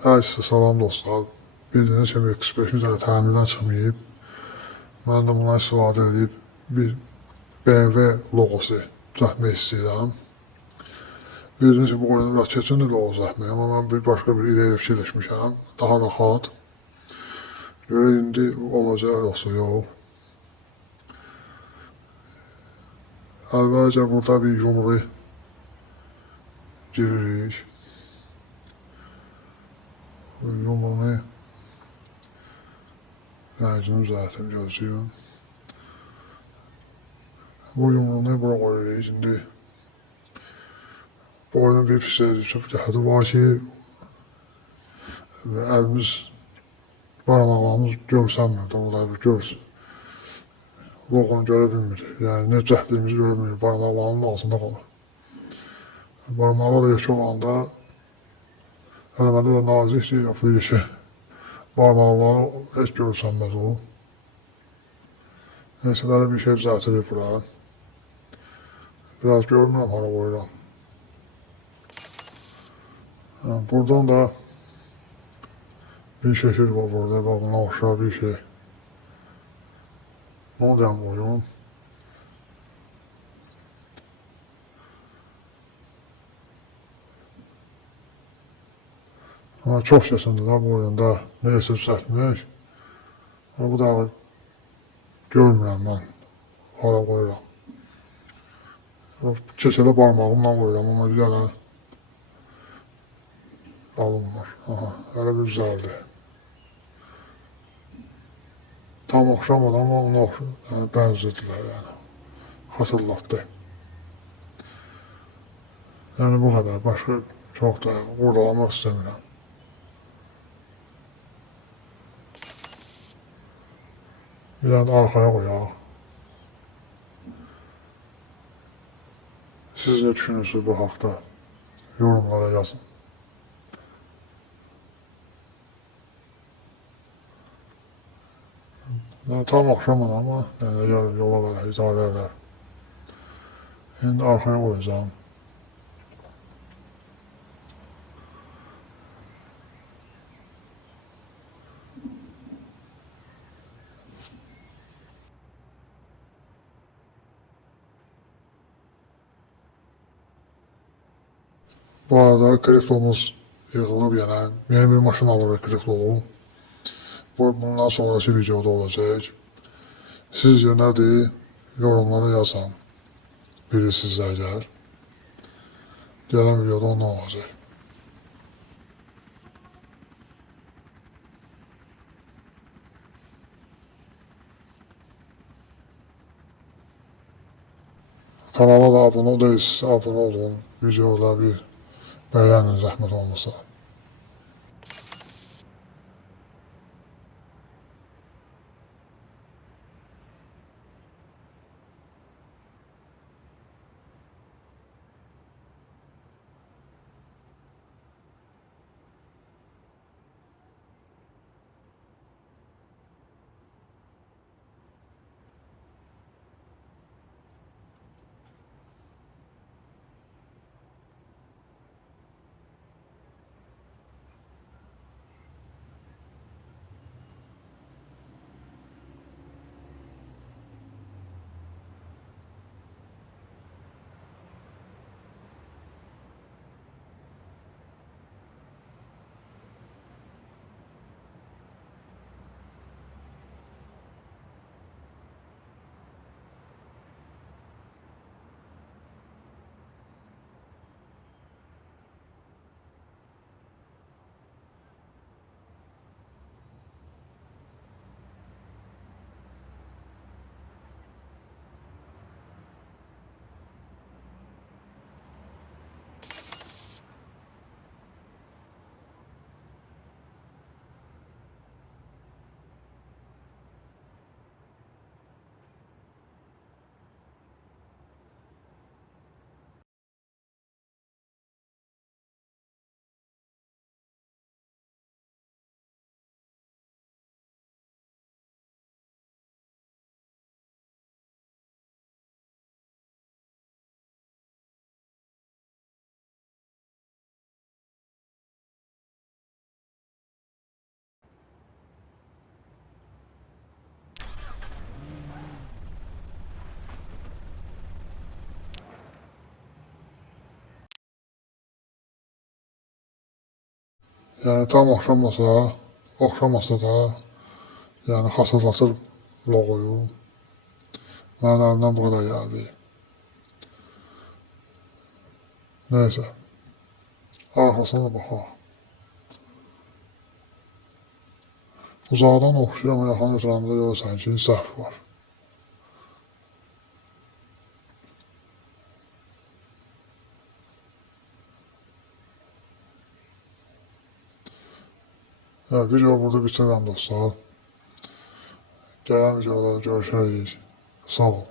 Hər sizə salam dostlar. Bildiyiniz kimi X5 bir dənə təmirdən çıxmayıb. Mən də bundan istifadə edib bir BMW logosu düzəltmək istəyirəm. Bildiyiniz kimi bu oyunu keçən il logo düzəltmək, amma mən bir başqa bir ideya fikirləşmişəm. Daha rahat. Görə indi olacaq yoxsa yox. Əvvəlcə burada bir yumru giririk. Yumruğunu rəngini düzəltim, gözləyim. Bu yumruğunu bura qoyuruq. Şimdi bu oyunun bir pis çox cəhəti var ki, əlimiz, barmaqlarımız görsənmir. Doğrudan bir göz loqonu görə bilmir. Yəni nə cəhdliyimizi görə bilmir. Barmaqlarının altında qalır. Barmaqlar da yekə olanda eləmədə də nazikdir, yapılır ki, barmaqları heç görsənməz o. Neyse, böyle bir şey düzeltilir bura. Biraz görmüyorum hala boydan. Buradan da bir şekil var burada. Bak buna aşağı bir şey. Modem oyun. Ama çok sesinde da bu oyunda neyse düzeltmek. Ama bu da görmüyorum ben. Hala koyuram. Keçələ barmağımla koyuram ama bir dənə alım var. Aha, hələ bir düzəldi. Tam oxşamadı ama ona yani bənzədirlər yani. Xatırlatdı. Yani bu kadar. Başka çok da qurdalamaq istəmirəm. Bir dənə arkaya koyaq. Siz ne düşünürsünüz bu haqda? Yorumlara yazın. Tam oxşamadı ama yani yola belə idarə edər. Şimdi arkaya koyacağım. Bu arada kriptomuz yığılıb yenə. Yeni bir maşın alırıq kriptolu. Bundan sonraki videoda olacaq. Sizcə nədir? Yorumlara yazın. Bilirsiniz əgər. Gələn videoda ondan olacaq. Kanala da abone değilsiniz, abone olun. Videoları bir beğenin zəhmət olmasa. Yəni tam oxşamasa da, yəni xatırlatır loqoyu. Mənim əlimdən bu qədər gəldi. Neyse. Arxasına da baxaq. Uzaqdan oxşuyur, amma yaxın götürəndə görürsən ki, səhv var. Video burada bitirirəm dostlar. Gələn videolarda görüşərik. Sağ ol.